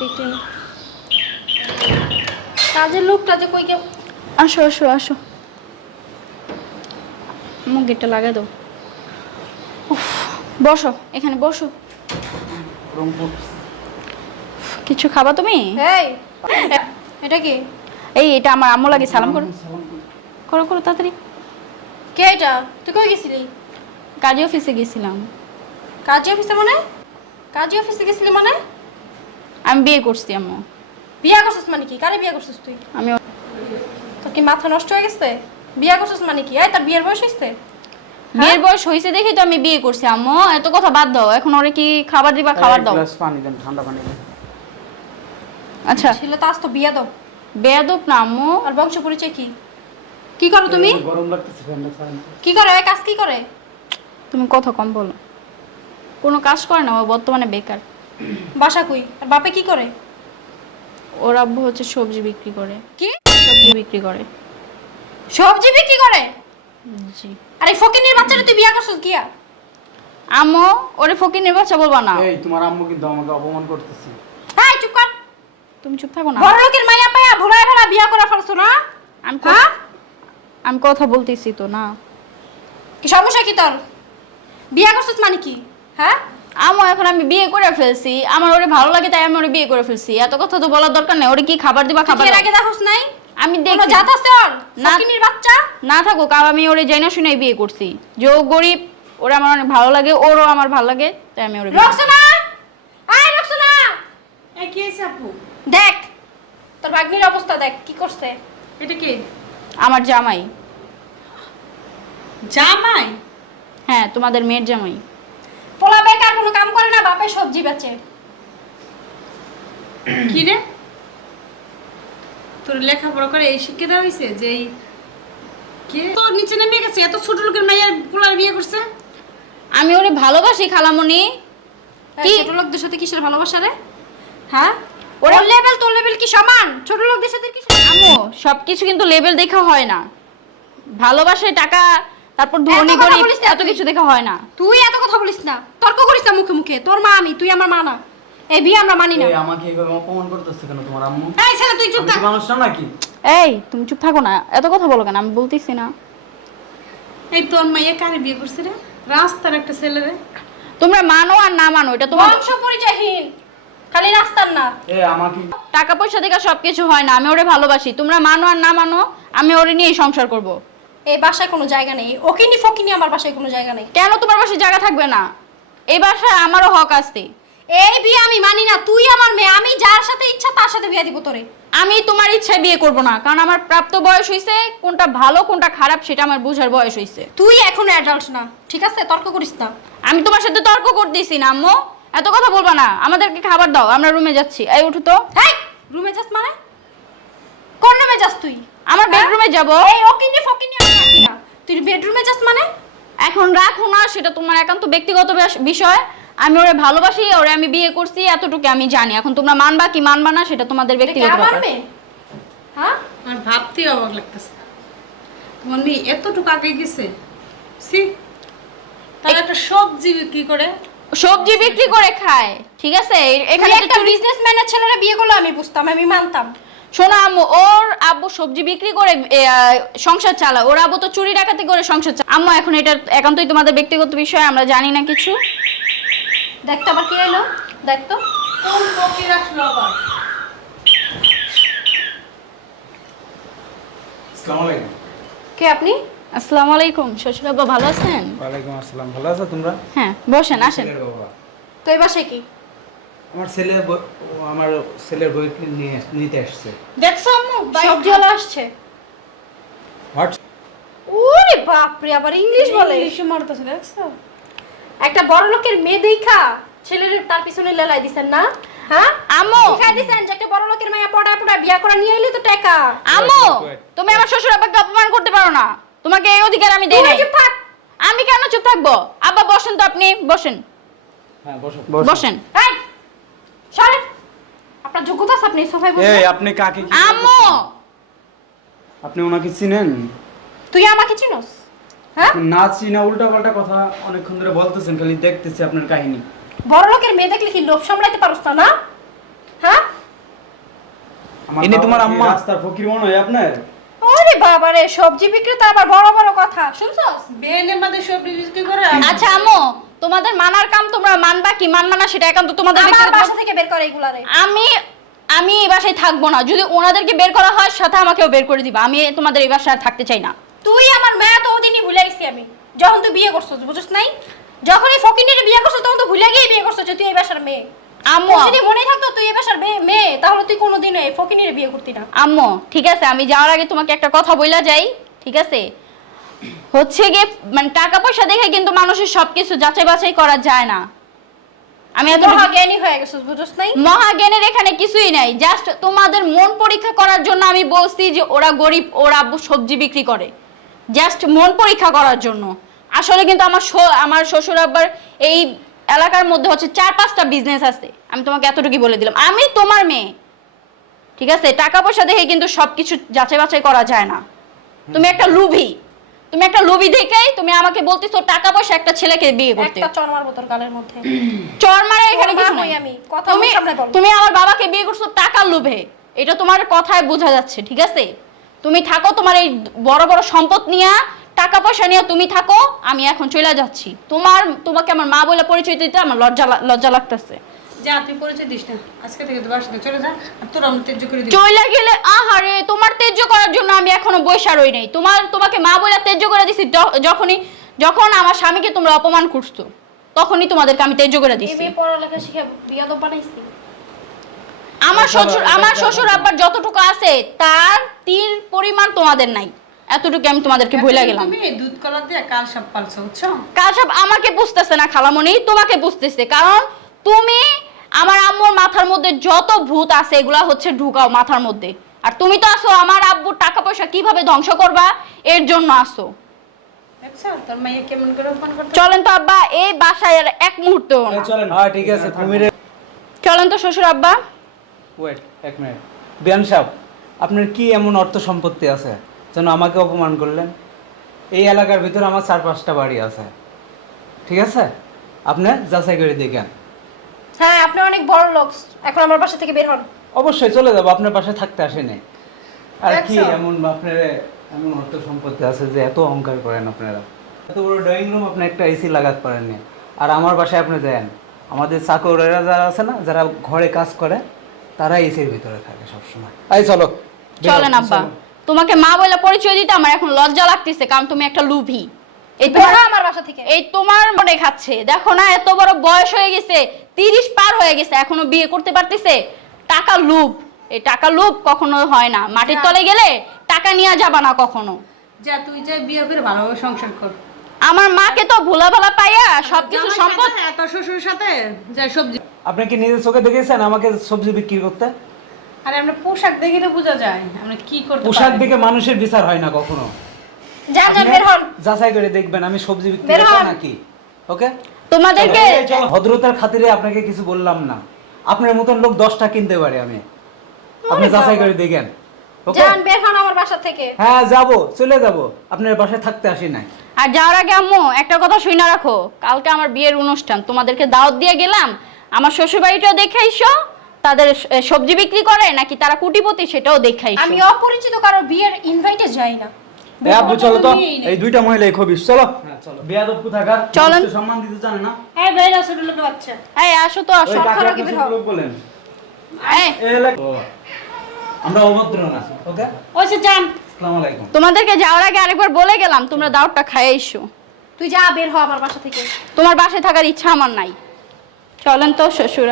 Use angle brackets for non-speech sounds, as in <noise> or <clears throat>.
দেখতে নি। কাজের লোকটা যে কই গে? আসো আসো আসো। মুখ গেটটা লাগাই দাও। উফ, বসো এখানে বসো। কিছু খাবা তুমি? এই এটা কি? এই এটা আমার আম্মু লাগে সালাম করো। করো করো তাড়াতাড়ি। কে এটা? তুই কই গেছিলি? কাজী অফিসে গেছিলাম। কাজী অফিসে মানে? কাজী অফিসে গেছিলি মানে? আমি বিয়ে করছি আম্মু। বিয়া করছিস মানে কি? কারে বিয়া করছিস তুই? আমি তোর কি মাথা নষ্ট হয়ে গেছে? বিয়া করছিস মানে কি? এই তার বিয়ের বয়স হয়েছে? বিয়ের বয়স হয়েছে দেখি তো আমি বিয়ে করছি আম্মু। এত কথা বাদ দাও। এখন ওরে কি খাবার দিবা খাবার দাও। গ্লাস পানি দেন ঠান্ডা পানি দেন। আচ্ছা। ছেলে তো আজ তো বিয়া দাও বেয়াদব না আম্মু। আর বংশ পরিচয় কি? কি করো তুমি? গরম লাগতেছে ফ্যানটা ছাড়েন। কি করে? এই কাজ কি করে? তুমি কথা কম বলো। কোনো কাজ করে না ও বর্তমানে বেকার। বাসা কই? আর বাপে কি করে? ওর আব্বু হচ্ছে সবজি বিক্রি করে। কি? সবজি বিক্রি করে। সবজি বিক্রি করে? জি। আরে ফকিনের বাচ্চাটা তুই বিয়া করছিস গিয়া? আম্মু ওরে ফকিনের বাচ্চা বলবা না। এই তোমার আম্মু কিন্তু আমাকে অপমান করতেছে। এই চুপ কর। তুমি চুপ থাকো না। বড় লোকের মাইয়া পাইয়া ভুলায় ভেলা বিয়া করা ফেলছো না? আমি ক- হ্যাঁ? আমি কথা বলতেছি তো না। কি সমস্যা কি তোর? বিয়া করছিস মানে কি? হ্যাঁ? আমো এখন আমি বিয়ে করে ফেলছি। আমার ওরে ভালো লাগে তাই আমি ওরে বিয়ে করে ফেলছি। এত কথা তো বলার দরকার নেই। ওরে কি খাবার দিবা খাবার এর আগে দেখোস নাই? আমি দেখি। জাত আছে ওর? না। ফকিনির বাচ্চা? না থাকুক আর আমি ওরে জানা শুনেই বিয়ে করছি। যে ও গরিব ওরে আমার অনেক ভালো লাগে ওরও আমার ভালো লাগে তাই আমি ওরে বিয়ে- রক্সনা! আয় রক্সনা! এই কি হয়েছে আপু? দেখ তোর ভাগ্নির অবস্থা দেখ কি করছে? এটা কি? আমার জামাই। জামাই? হ্যাঁ তোমাদের মেয়ের জামাই। কোনো কাম করে না বাপে সবজি বেচে। কি রে? তোর লেখাপড়া করে এই শিক্ষা দেওয়া হয়েছে যে এই কে? তোর নিচে নেমে গেছে এত ছোট লোকের মাইয়ার পোলার বিয়ে করছে। আমি ওরে ভালোবাসি খালামণি কি কি? ছোট লোকদের সাথে কিসের ভালোবাসা রে? হ্যাঁ? ওর লেভেল তোর লেভেল কি সমান? ছোট লোকদের সাথে কি সমান? আম্মু সবকিছু কিন্তু লেভেল দেখা হয় না। ভালোবাসে টাকা তারপর ধনী গরিব এত কিছু দেখা হয় না। তুই এত কথা বলিস না তর্ক করিস না মুখে মুখে। তোর মা আমি তুই আমার মা না। এই বিয়ে আমরা মানি না। এই আমাকে এইভাবে অপমান করতেছে কেন তোমার আম্মু? এই ছেলে তুই চুপ থাক। মানুষ না নাকি? এই তুমি চুপ থাকো না। এত কথা বলো কেন? আমি বলতেছি না। এই তোর মাইয়া কারে বিয়ে করছে রে? রাস্তার একটা ছেলে রে। তোমরা মানো আর না মানো এটা তোমার বংশ পরিচয়হীন খালি রাস্তার না। এ আমাকে টাকা পয়সা থেকে সবকিছু হয় না আমি ওরে ভালোবাসি। তোমরা মানো আর না মানো আমি ওরে নিয়ে সংসার করব। এই বাসায় কোনো জায়গা নেই। ওকিনি ফকিনি আমার বাসায় কোনো জায়গা নেই। কেন তোমার বাসায় জায়গা থাকবে না? এই বাসায় আমারও হক আছে। এই বিয়ে আমি মানি না তুই আমার মেয়ে। আমি যার সাথে ইচ্ছা তার সাথে বিয়ে দিব তোরে। আমি তোমার ইচ্ছায় বিয়ে করব না কারণ আমার প্রাপ্ত বয়স হয়েছে কোনটা ভালো কোনটা খারাপ সেটা আমার বোঝার বয়স হয়েছে তুই এখনও অ্যাডাল্ট না ঠিক আছে? তর্ক করিস না। আমি তোমার সাথে তর্ক করতেছি না আম্মু। এত কথা বলবা না। আমাদেরকে খাবার দাও আমরা রুমে যাচ্ছি। এই উঠো তো। হেই রুমে যাস মানে? কোন রুমে যাস তুই? আমার বেডরুমে যাব। এই ওকিনি ফকিনি আমি রাখি না। তুই বেডরুমে যাস মানে? এখন রাখো না সেটা তোমার একান্ত ব্যক্তিগত বিষয়। আমি ওরে ভালোবাসি ওরে আমি বিয়ে করছি এতটুকু আমি জানি। এখন তোমরা মানবা কি মানবা না সেটা তোমাদের ব্যক্তিগত ব্যাপার। হ্যাঁ? আর ভাবতেই অবাক লাগতেছে। তোমার মেয়ে এতটুকু আগে গেছে? সি তার একটা সবজি বিক্রি করে। সবজি বিক্রি করে খায় ঠিক আছে? এখানে একটা বিজনেসম্যানের ছেলেরা বিয়ে করল আমি বুঝতাম আমি মানতাম। শোনো আম্মু ওর আব্বু সবজি বিক্রি করে সংসার চালায়। ওর আব্বু তো চুরি ডাকাতি করে সংসার চালায়। আম্মু এখন এটা একান্তই তোমাদের ব্যক্তিগত বিষয় আমরা জানি না কিছু। দেখতো আবার কি এলো। দেখতো কোন ফকির আসলো আবার? কে আপনি? আসসালামু আলাইকুম। শ্বশুর আব্বা ভালো আছেন? ওয়ালাইকুম আসসালাম। ভালো আছো তোমরা? হ্যাঁ বসেন আসেন। তো এই বাসায় কি? আমার ছেলে আমার ছেলের বই নিয়ে নিতে আসছে। দেখছ আম্মু? সবজিওয়ালা আসছে। হোয়াট ওরে বাপরে আবার ইংলিশ বলে। ইংলিশে মারতেছে দেখছ? একটা বড় লোকের মেয়ে দেখা ছেলের তার পিছনে লেলাই দিছেন না? হ্যাঁ? আম্মু! শিখাই দিছেন যে একটা বড় লোকের মেয়ে পড়া পড়া বিয়া করা নিয়ে এলে তো টাকা। আম্মু. তুমি আমার শ্বশুর আব্বাকে অপমান করতে পারো না। তোমাকে এই অধিকার আমি দেই নাই। চুপ থাক। আমি কেন চুপ থাকব? আব্বা বসেন তো আপনি। বসেন। হ্যাঁ বসো। বসেন। এই সরেন আপনার যোগ্যতা আছে আপনি সোফায় বসে এই আপনি কাকে কি আম্মু! আপনি ওনাকে চিনেন? তুই আমাকে চিনোস? হ্যাঁ? না চিনা উল্টা পাল্টা কথা অনেকক্ষণ ধরে বলতেছেন খালি দেখতেছি আপনার কাহিনী। বড় লোকের মেয়ে দেখলে কি লোভ সামলাইতে পারোস না না? হ্যাঁ? ইনি তোমার আম্মা? রাস্তার ফকির মনে হয় আপনার? ওরে বাবা রে সবজি বিক্রেতা আবার বড় বড় কথা শুনছস? বেনের মধ্যে সব বিক্রি করে আচ্ছা আম্মু তোমাদের মানার কাম তোমরা মানবা কি মানবা না সেটা একান্ত তোমাদের আমার ব্যক্তিগত বাসা থেকে বের করে এগুলারে। আমি আমি এই বাসায় থাকব না। যদি ওনাদেরকে বের করা হয় সাথে আমাকেও বের করে দিবা। আমি তোমাদের এই বাসায় আর থাকতে চাই না। তুই আমার মেয়ে তো ওদিনই ভুলে গেছি আমি। যখন তুই বিয়ে করছস বুঝছ নাই? যখন এই ফকিনের বিয়ে করছস তখন তো ভুলে গিয়ে বিয়ে করছস যে তুই এই বাসার মেয়ে। আম্মু। তোর যদি মনে থাকতো তুই এই বাসার মেয়ে- মেয়ে তাহলে তুই কোনোদিন এই ফকিনের বিয়ে করতি না। আম্মু ঠিক আছে আমি যাওয়ার আগে তোমাকে একটা কথা বইলা যাই ঠিক আছে? হচ্ছে গিয়ে মানে টাকা পয়সা দেখে কিন্তু মানুষের সবকিছু যাচাই বাছাই করা যায় না। আমি এত জ্ঞানী হয়ে গেছস বুঝছ নাই? মহাজ্ঞানের এখানে কিছুই নাই। জাস্ট তোমাদের মন পরীক্ষা করার জন্য আমি বলছি যে ওরা গরিব ওরা সবজি বিক্রি করে। জাস্ট মন পরীক্ষা করার জন্য। আসলে কিন্তু আমার আমার শ্বশুর আব্বার এই এলাকার মধ্যে হচ্ছে চার পাঁচটা বিজনেস আছে। আমি তোমাকে এতটুকুই বলে দিলাম। আমি তোমার মেয়ে। ঠিক আছে? টাকা পয়সা দেখে কিন্তু সবকিছু যাচাই বাছাই করা যায় না। তুমি একটা লুভি। তুমি একটা লুভি দেখেই তুমি আমাকে বলতেছো টাকা পয়সা একটা ছেলেকে বিয়ে করতে। একটা চরমার বোতল গালের মধ্যে। <clears throat> চর মারা এখানে কিছু নাই। আমি, কথা তুমি তুমি আমার বাবাকে বিয়ে করছ টাকার লোভে। এটা তোমার কথায় বোঝা যাচ্ছে ঠিক আছে? তুমি থাকো তোমার এই বড় বড় সম্পদ নিয়ে টাকা পয়সা নিয়ে তুমি থাকো আমি এখন চলে যাচ্ছি। তোমার তোমাকে আমার মা বলে পরিচয় দিতে আমার লজ্জা লজ্জা লাগতেছে। যা তুই পরিচয় দিস না। আজকে থেকে তোর বাসাতে চলে যা আর তোর আমি তেজ্য করে দিবি। চলে গেলে আহারে তোমার তেজ্য করার জন্য আমি এখনও বৈশা রই নাই। তোমার তোমাকে মা বলে তেজ্য করে দিছি য- যখনই যখন আমার স্বামীকে তোমরা অপমান করছ তখনই তোমাদেরকে আমি তেজ্য করে এই দিছি। মেয়ে পড়ালেখা শিখে বিয়া তো বানাইছি। আমার শ্বশুর আমার শ্বশুর আব্বার যতটুকু আছে তার তিন পরিমাণ তোমাদের নাই। এতটুকু আমি তোমাদেরকে ভুলে গেলাম। তুমি দুধ কলা দিয়ে কাল সব পালছো বুঝছ? কাশাব আমাকে বুঝতেছে না খালামণি তোমাকে বুঝতেছে কারণ তুমি আমার আম্মুর মাথার মধ্যে যত ভূত আছে এগুলা হচ্ছে ঢুকাও মাথার মধ্যে। আর তুমি তো আসো আমার আব্বুর টাকা পয়সা কীভাবে ধ্বংস করবা? এর জন্য আসো দেখছ? তোর মাইয়া কেমন করে ফোন করতে চলেন তো আব্বা এই বাসায় আর এক মুহূর্ত। হ্যাঁ ঠিক আছে চলেন তো শ্বশুর আব্বা। ওয়েট এক মিনিট বিয়ান সাহেব আপনার কি এমন অর্থ সম্পত্তি আছে যেন আমাকে অপমান করলেন? এই এলাকার ভিতরে আমার চার পাঁচটা বাড়ি আছে। ঠিক আছে? আপনি যাচাই করে দেখেন। হ্যাঁ আপনি অনেক বড় লোক। এখন আমার বাসা থেকে বের হন। অবশ্যই চলে যাব আপনার পাশে থাকতে আসেনি। আর কি এমন আপনার এমন অর্থ সম্পত্তি আছে যে এত অহংকার করেন আপনারা? এত বড় ড্রয়িং রুম আপনি একটা এসি লাগাতে পারেননি। আর আমার বাসায় আপনি যান আমাদের চাকরেরা যারা আছে না যারা ঘরে কাজ করে তারা এসির ভিতরে থাকে সবসময়। এই চলো চলেন আব্বা। তোমাকে মা বলে পরিচয় দিতে আমার এখন লজ্জা লাগতেছে কারণ তুমি একটা লুভি। এই তোমার আমার বাসা থেকে। এই তোমার মনে খাচ্ছে। দেখো না এত বড় বয়স হয়ে গেছে তিরিশ পার হয়ে গেছে এখনও বিয়ে করতে পারতেছে। টাকা লুপ। এই টাকা লুপ কখনো হয় না। মাটির তলে গেলে টাকা নিয়ে যাবা না কখনো। যা তুই যাই বিয়ে করে ভালোভাবে সংসার কর। আমার মাকে তো ভোলা ভালা পাইয়া সবকিছু সম্পদ শ্বশুরের সাথে যা সবজি আপনি কি নিজের চোখে দেখেছেন আমাকে সবজি বিক্রি করতে? আরে আমরা পোশাক দেখে তো বোঝা যায়। আমরা কি করতে পোশাক দেখে মানুষের বিচার হয় না কখনো। যান যান বের হন। যাচাই করে দেখবেন আমি সবজি বিক্রি বের। নাকি ওকে? তোমাদেরকে ভদ্রতার খাতিরে আপনাকে কিছু বললাম না। আপনার মতন লোক দশটা কিনতে পারে আমি। আপনি যাচাই করে। দেখেন ওকে? যান বের হন আমার বাসা থেকে। হ্যাঁ যাব চলে যাব। আপনার বাসায় থাকতে আসি নাই। আর যাওয়ার আগে আম্মু একটা কথা শুনে রাখো। কালকে আমার বিয়ের অনুষ্ঠান তোমাদেরকে দাওয়াত দিয়ে গেলাম। আমার শ্বশুর বাড়িটাও দেখে আইসো। তাদের স- সবজি বিক্রি করে নাকি তারা কুটিপতি সেটাও দেখে আইসো। আমি অপরিচিত কারও বিয়ের ইনভাইটে যাই না। এই চলো তো। এই দুইটা খবিস চলো। বিয়াদব কোথাকার? চলেন। সম্মান দিতে জানে না? হ্যাঁ ছোট লোক বাচ্চা। এই আসো তো আসো খরচ বের লোক বলেন। এই, এই আমরা অভদ্র না ওকে? ওই যে যান। আসসালামু আলাইকুম। তোমাদেরকে যাওয়ার আগে আরেকবার বলে গেলাম তোমরা দাওয়াতটা খাইয়ে এসো। তুই যা বের হ আমার বাসা থেকে। তোমার বাসায় থাকার ইচ্ছা আমার নাই। চলেন তো শ্বশুরা।